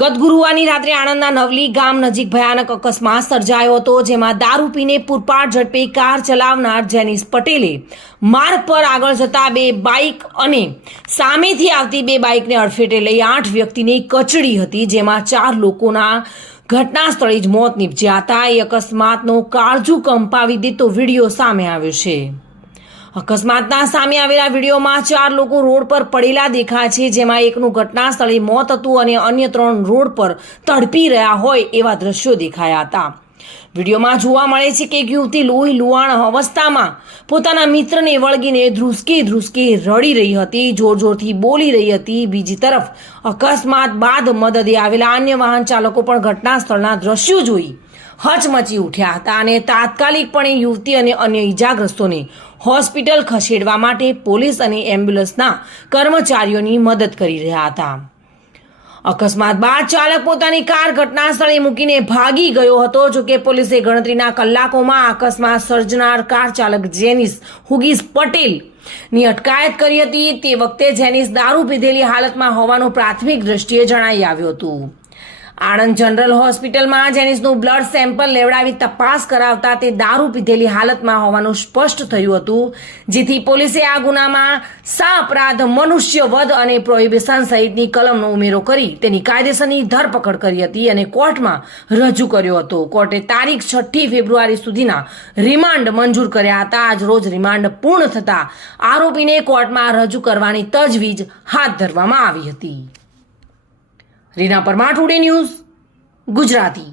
ગત ગુરુવારની રાત્રે આણંદના નવલી ગામ નજીક ભયાનક અકસ્માત સર્જાયો હતો, જેમાં દારૂ પીને પૂરપાટ ઝડપે કાર ચલાવનાર જેનિસ પટેલે માર્ગ પર આગળ જતા બે બાઇક અને સામેથી આવતી બે બાઇકને અડફેટે લઈ 8 વ્યક્તિને કચડી હતી, જેમાં 4 લોકોના ઘટના સ્થળે જ મોત નીપજ્યા હતા। એ અકસ્માતનો કાળજું કંપાવી દેતો વિડીયો સામે આવ્યો છે। અકસ્માતના સામે આવેલા વિડીયોમાં 4 લોકો રોડ પર પડેલા દેખાય છે, જેમાં એકનું ઘટના સ્થળે મોત હતું અને અન્ય 3 રોડ પર તડપી રહ્યા હોય એવા દ્રશ્યો દેખાયા હતા। વિડીયોમાં જોવા મળે છે કે એક યુવતી લોહી લુહાણ અવસ્થામાં પોતાના મિત્રને વળગીને ધ્રુસકી રડી રહી હતી, જોરથી બોલી રહી હતી। બીજી તરફ અકસ્માત બાદ મદદે આવેલા અન્ય વાહન ચાલકો પણ ઘટના સ્થળના દ્રશ્યો જોઈ હચમચી ઉઠ્યા હતા અને તાત્કાલિકપણે યુવતી અને અન્ય ઈજાગ્રસ્તોને હોસ્પિટલ ખસેડવા માટે પોલીસ અને એમ્બ્યુલન્સના કર્મચારીઓની મદદ કરી રહ્યા હતા। અકસ્માત બાદ ચાલક પોતાની કાર ઘટના સ્થળે મૂકીને ભાગી ગયો હતો। જોકે પોલીસે ગણતરીના કલાકોમાં અકસ્માત સર્જનાર કાર ચાલક જેનિસ હુગીસ પટેલની અટકાયત કરી હતી। તે વખતે જેનિસ દારૂ પીધેલી હાલતમાં હોવાનું પ્રાથમિક દ્રષ્ટિએ જણાઈ આવ્યું હતું। આણંદ જનરલ હોસ્પિટલમાં જેનિસનું બ્લડ સેમ્પલ લેવડાવી તપાસ કરાવતા તે દારૂ પીધેલી હાલતમાં હોવાનું સ્પષ્ટ થયું હતું, જેથી પોલીસે આ ગુનામાં સહઅપરાધ, મનુષ્યવધ અને પ્રોહિબિશન સહિતની કલમનો ઉમેરો કરી તેની કાયદેસરની ધરપકડ કરી હતી અને કોર્ટમાં રજૂ કર્યો હતો। કોર્ટે તારીખ 6 ફેબ્રુઆરી સુધીના રિમાન્ડ મંજૂર કર્યા હતા। આજ રોજ રિમાન્ડ પૂર્ણ થતાં આરોપીને કોર્ટમાં રજૂ કરવાની તજવીજ હાથ ધરવામાં આવી હતી। Reena Parmar, today news, Gujarati.